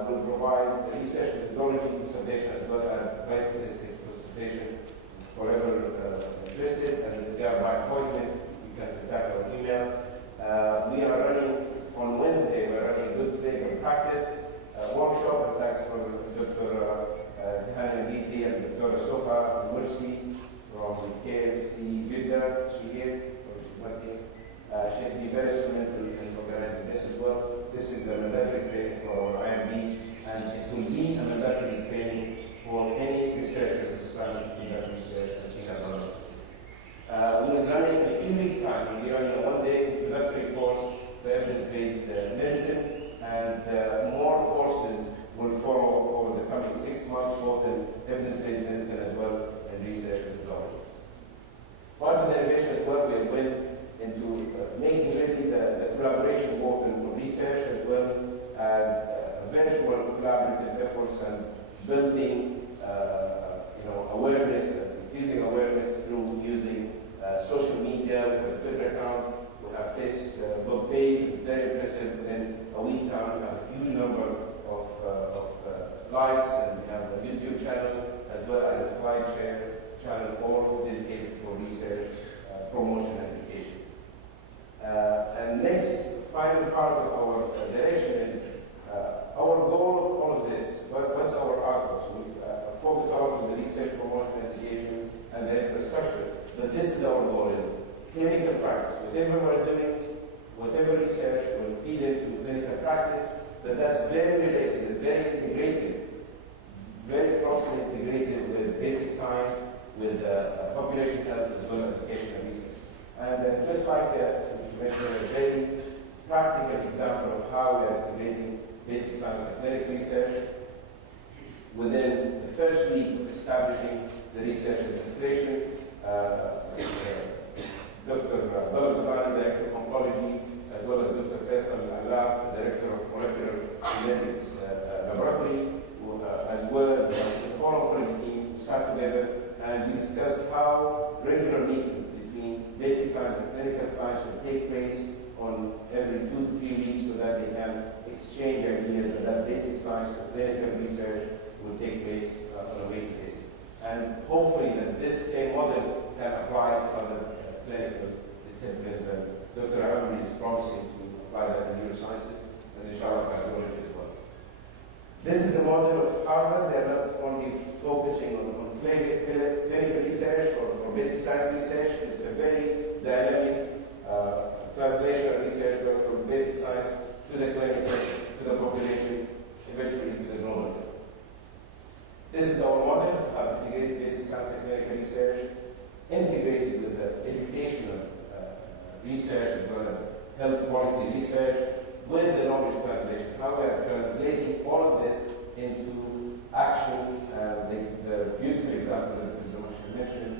We'll provide the research methodology consultation as well as price statistics consultation for whoever interested. And the are by appointment. You can contact our email. We are running on Wednesday. We're running a good place of practice workshop. And thanks for Dr. Hannah Giti and Dr. Sofa Mursi from KFC Jeddah. She has been very instrumental in organizing this as well. This is a mandatory training for our IMD, and it will be a mandatory training for any researcher who's planning to conduct research and think about this. We are running in a few weeks' time. We'll be running a one-day introductory course for evidence-based medicine, and more courses will follow over the coming 6 months, both in evidence-based medicine as well as research methodology. Part of the innovation as well, we are going into making ready the collaboration both in research as well as eventual collaborative efforts and building awareness, increasing awareness through using social media. We have a Twitter account, we have Facebook page. It's very impressive. Within a week now, we have a huge number of likes, and we have a YouTube channel as well as a SlideShare channel, all dedicated for research, promotion, and education. And next, final part of our direction is our goal of all of this. What's our output? So we focus on the research, promotion, education, and the infrastructure. But this is our goal: is clinical practice. Whatever we're doing, whatever research will feed into clinical practice. But that's very related, very integrated, very closely integrated with basic science, with population health, as well as education and research. And just like mentioned, a very practical example of how we are integrating basic science and clinical research. Within the first week of establishing the research administration, Dr. Balazabani, Director of Oncology, as well as Dr. Faisal Alaf, Director of Molecular Genetics Laboratory, as well as the whole oncology team, sat together and we discussed how regular meetings between basic science and clinical science will take place on every 2 to 3 weeks, so that they can exchange ideas, and that basic science and clinical research will take place on a weekly basis. And hopefully that this same model can apply to other clinical disciplines, and Dr. Amri is promising to apply that in neurosciences and inshallah cardiology as well. This is the model of Harvard. They are not only focusing on clinical research or basic science research. It's a very dynamic translational research going from basic science to the clinical, to the population, eventually to the global. This is our model of integrated basic science and clinical research, integrated with the educational research as well as health policy research, with the knowledge translation. How we are translating all of this into action, the beautiful example that Mr. Zamosh mentioned.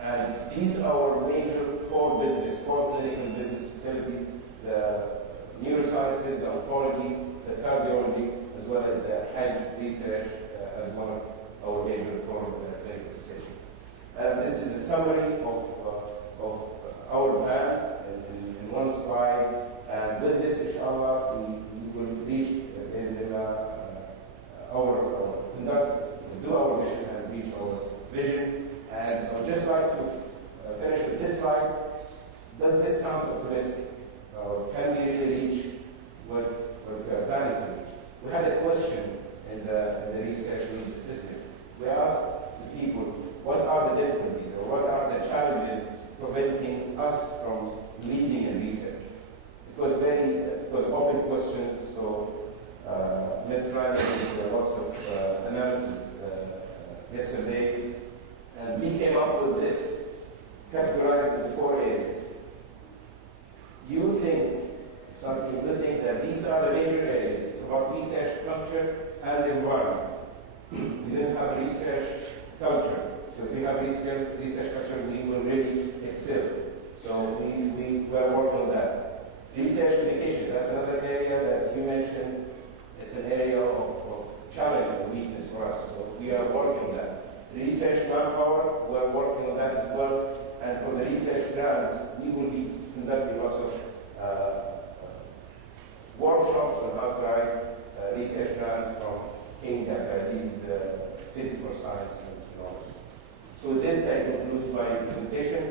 And these are our major core business, core clinical business facilities: the neurosciences, the oncology, the cardiology, as well as the health research as one of our major core clinical facilities. This is a summary of our plan in one slide. And with this, inshallah, we will reach do our mission and reach our vision. And I'd just like to finish with this slide. Does this sound optimistic? Can we really reach what we are planning to reach? We had a question in the research system. We asked the people, what are the difficulties or what are the challenges preventing us from leading in research? It was open questions, so Ms. Ryan did lots of analysis yesterday, and we came up with this, categorized into 4 areas. You think that these are the major areas. It's about research culture and environment. We didn't have research culture. So if we have research culture, we will really excel. So we were working on that. Research education, that's another area that you mentioned. It's an area of challenge and weakness for us. So we are working on that. Research manpower, we're working on that as well. And for the research grants, we will be conducting lots of workshops on how to write research grants from King Abdulaziz City for Science and Technology. So with this, I conclude my presentation,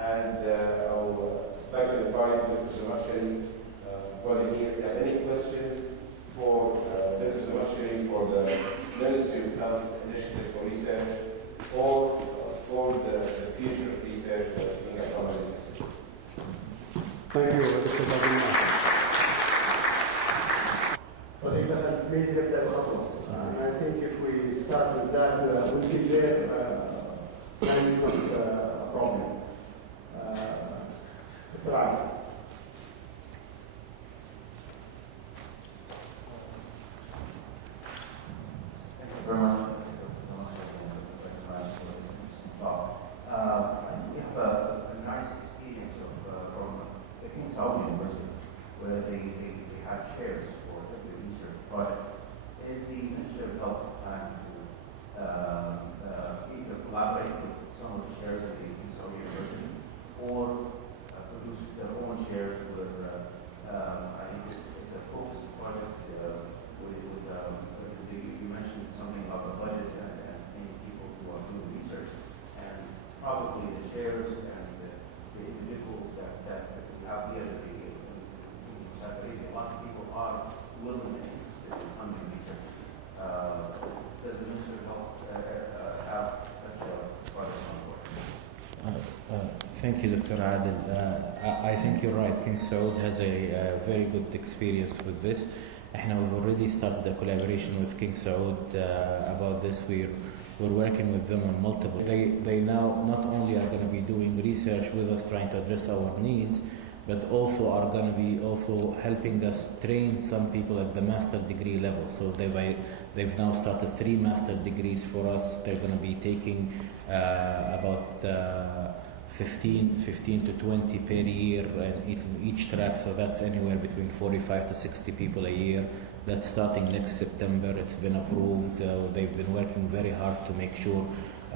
And I would like to invite Dr. Zamakshari, Vladimir, if you have any questions for Dr. Zamakshari for the Ministry of Health Initiative for Research or for the future of research in gynecology. Thank you, Dr. Vladimir. طريقة مين يبدأ بخطوة. I think if we start with that, we'll be there and not a problem. Dr. Ali. Thank you very much. I think we have a nice experience from the King Saud University, where they have chairs for the research project. Is the Ministry of Health planning to either collaborate with some of the chairs at the King Saud University or produce their own chairs where I think it's a focused project you mentioned something about the budget and many people who are doing research, and probably the chairs and the individuals that we have here at the a lot of people are willing and interested in funding research. Does the Ministry of Health have such a project on board? Thank you, Dr. Adil. I think you're right. King Saud has a very good experience with this. We've already started a collaboration with King Saud about this. We're working with them on multiple. They now not only are going to be doing research with us, trying to address our needs, but also are going to be also helping us train some people at the master degree level. So they've now started 3 master degrees for us. They're going to be taking about 15 to 20 per year in each track, so that's anywhere between 45 to 60 people a year. That's starting next September. It's been approved. They've been working very hard to make sure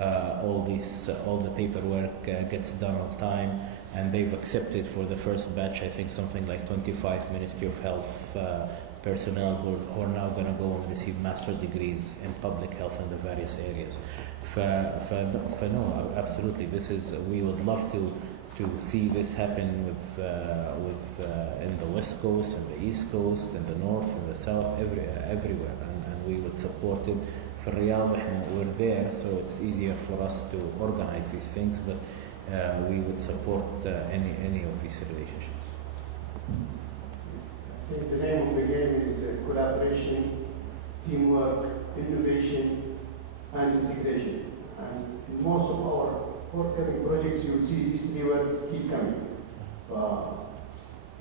all the paperwork gets done on time, and they've accepted for the first batch, I think something like 25 Ministry of Health personnel who are now going to go and receive master degrees in public health in the various areas. No, absolutely. We would love to see this happen in the West Coast, in the East Coast, in the North, in the South, everywhere, and we would support it. For Riyadh, we're there, so it's easier for us to organize these things, but we would support any of these relationships. I think the name of the game is collaboration, teamwork, innovation, and integration. And in most of our forthcoming projects, you will see these 3 words keep coming. I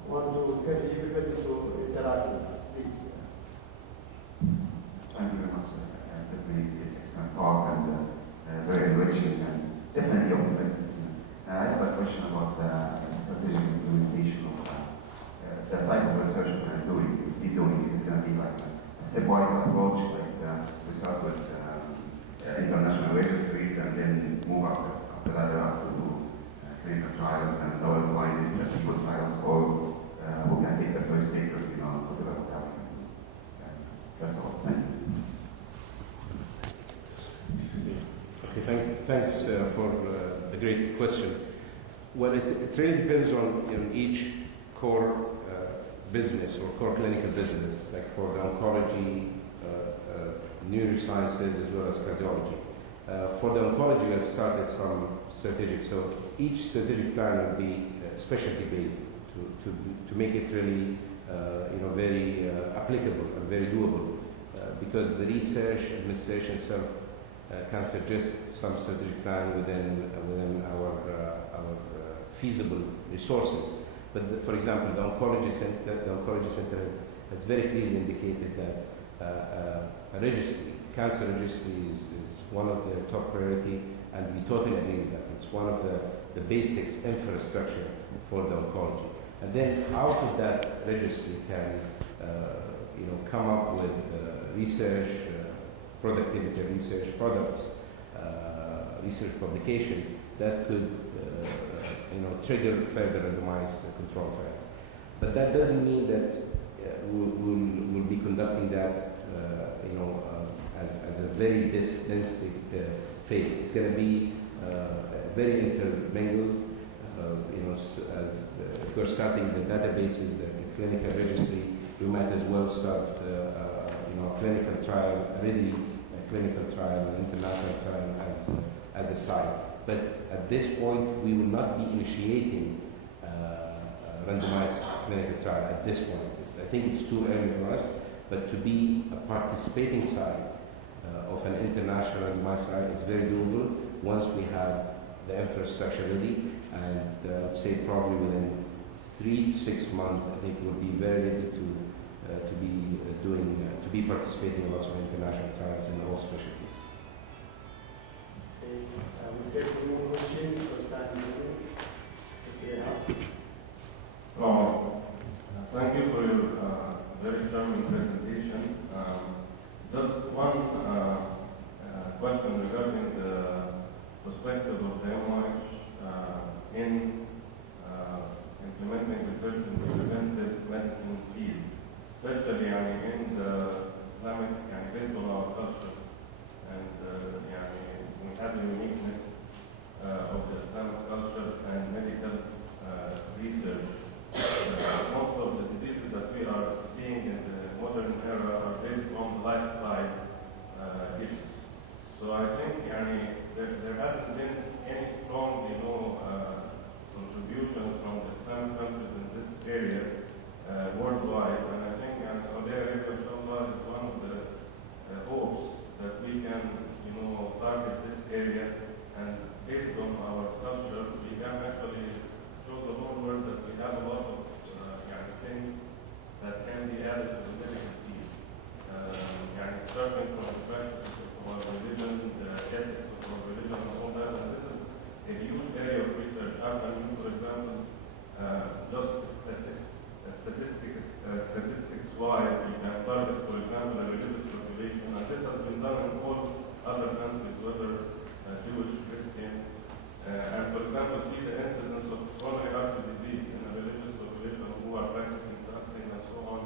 want to encourage everybody to interact with that, please. Thank you very much. Definitely excellent talk and very enriching and definitely optimistic. I have a question about the strategic implementation of the type of research that we're doing. Is it going to be like a stepwise approach, like we start with international registries and then move after that to do clinical trials and double-blind clinical trials, or who can take the first takers, whatever will happen? That's all. Thank you. Okay, thanks for the great question. Well, it really depends on each core business or core clinical business, like for the oncology, neurosciences, as well as cardiology. For the oncology, we have started some strategic. So each strategic plan will be specialty based to make it really, very applicable and very doable. Because the research administration itself can suggest some strategic plan within our feasible resources. But for example, the oncology center has very clearly indicated that a registry, cancer registry, is one of their top priority, and we totally agree with that. It's one of the basics infrastructure for the oncology. And then out of that registry can come up with research, productivity research, products, research publication that could trigger further randomized control trials. But that doesn't mean that we'll be conducting that as a very dense phase. It's going to be very intermingled if we're starting the databases, the clinical registry, we might as well start, a clinical trial, really a clinical trial, an international trial as a site. But at this point, we will not be initiating a randomized clinical trial at this point. I think it's too early for us, but to be a participating site of an international randomized trial, it's very doable once we have the infrastructure ready, and I would say probably within 3 to 6 months, I think we'll be very ready to be participating in lots of international trials in all specialties. Okay, we'll take one more question. First time So, thank you for your very charming presentation. Just one question regarding the perspective of the MOH in implementing research in the preventive medicine field, especially in the Islamic, based on our culture, and we have the uniqueness of the Islamic culture and medical research. Most of the diseases that we are seeing in the modern era are based on lifestyle issues. So I think there hasn't been any strong contribution from the Islamic countries in this area worldwide, and I think Saudi Arabia, inshallah, is one of the hopes that we can target this area, and based on our culture we can actually show the whole world that we have a lot of things that can be added to the medical field. Starting from the practices of our religion, the ethics of our religion, and all that. And this is a huge area of research. How can you, for example, just statistics-wise, you can target, for example, a religious population, and this has been done in all other countries, whether Jewish, Christian, and for example, see the incidence of coronary artery disease in a religious population who are practicing fasting and so on.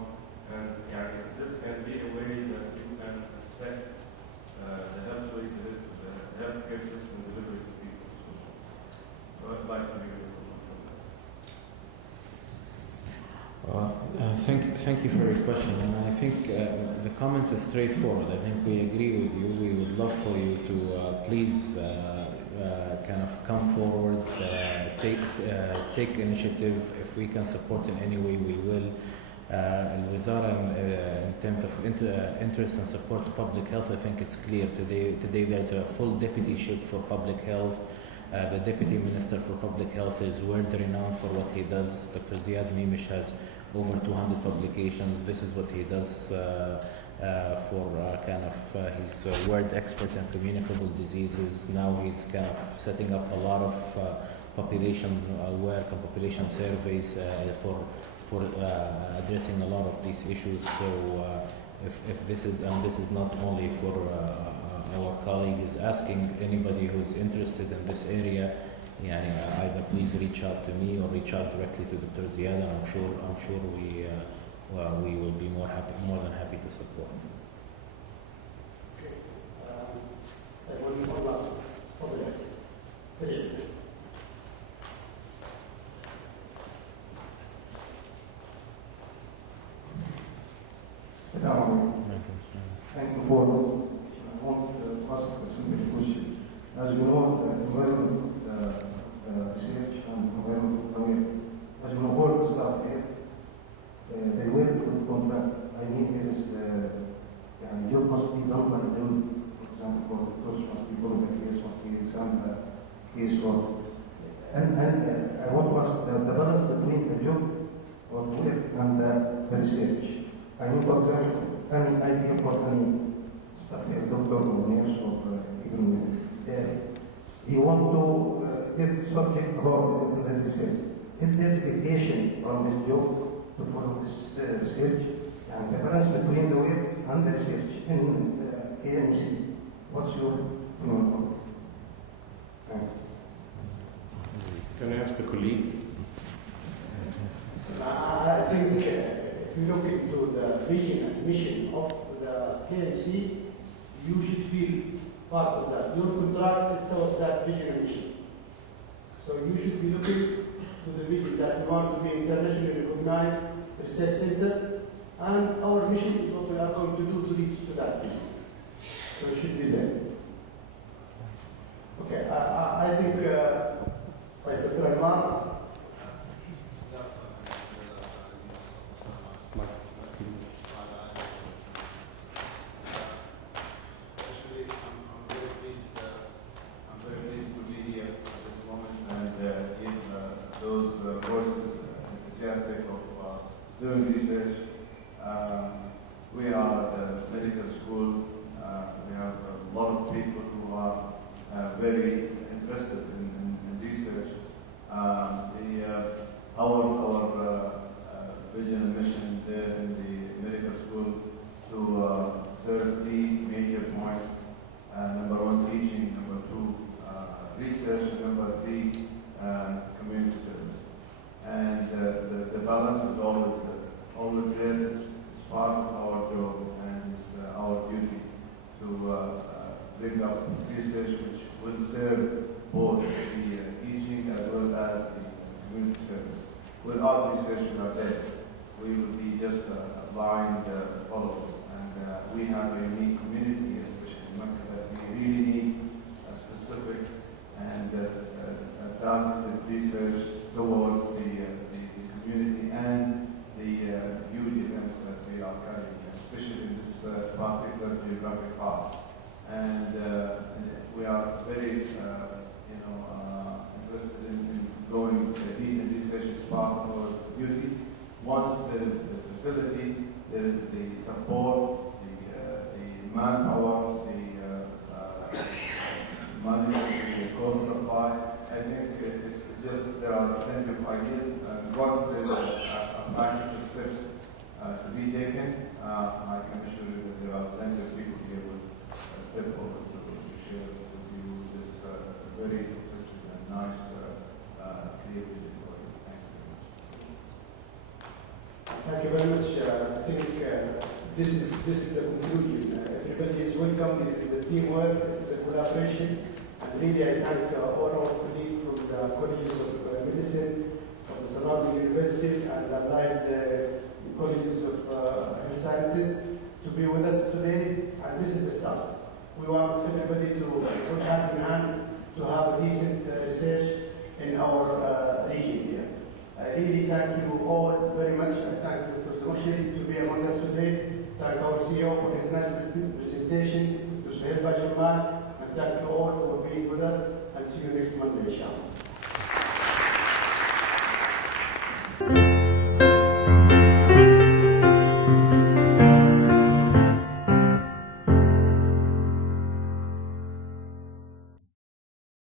And this can be a way that you can affect the healthcare system delivery to people. So I'd like to hear your Thank you for your question, and I think the comment is straightforward. I think we agree with you. We would love for you to please kind of come forward, take initiative. If we can support in any way, we will. الوزارة in terms of interest and support to public health, I think it's clear. Today there's a full deputyship for public health. The Deputy Minister for Public Health is world renowned for what he does. Dr. Ziad Mimish has over 200 publications. This is what he does he's a world expert in communicable diseases. Now he's kind of setting up a lot of population work and population surveys for addressing a lot of these issues. So if this is not only for our colleague is asking, anybody who's interested in this area, either please reach out to me or reach out directly to Dr. Ziad, and I'm sure we will be more than happy to support. Okay. One last one. Thank you for this. I want to ask a simple question. As you know, the environment research and environment aware, as you know, all the staff here, they work with contract. I mean, there is job must be done by them. For example, for the course must be followed by case, must be exam case for. And I want to ask the balance between the job or work and the research. I mean, for example, any idea for any staff here, doctor or nurse or even you want to give subject about the research. If the expectation from this job to follow this research and the balance between the work and the research in KMC, what's your opinion? Can I ask a colleague? I think if you look into the vision and mission of the KMC, you should feel part of that. Your contract is toward that vision and mission. So you should be looking to the vision that we want to be internationally recognized research center, and our mission is what we are going to do to reach to that vision. So it should be there. Okay, I think by Dr. Alman. Doing research. We are the medical school. We have a lot of people who are very interested in research. Our vision and mission there in the medical school to serve three major points. Number one, teaching. Number two, research. And number three, community service. And the balance is always there. It's part of our job, and it's our duty to bring up research which will serve both the teaching as well as the community service. Without research in our day, we will be just blind followers. And we have a unique community, especially in Mecca, that we really need a specific and targeted research towards the community and the youth events that we are carrying, especially in this particular geographic part. And we are very, interested in going deep in research as part of our duty. Once there is the facility, there is the support, the manpower, the money, the cost supply. I think it's just there are plenty of ideas. Once there is a practical steps to be taken, I can assure you that there are plenty of people here who will step forward to share with you this very interesting and nice creative story. Thank you very much. I think this is the conclusion. Everybody is welcome. It is a teamwork. It is a collaboration. And really, I thank all our colleagues from the colleges of medicine, from the surrounding universities, and allied colleges of health sciences to be with us today. And this is the start. We want everybody to work hand in hand to have a decent research in our region here. I really thank you all very much. I thank Dr. Moshiri to be among us today. Thank our CEO for his nice presentation, to Suhail Bajirman, and thank you all for being with us, and see you next Monday, inshallah.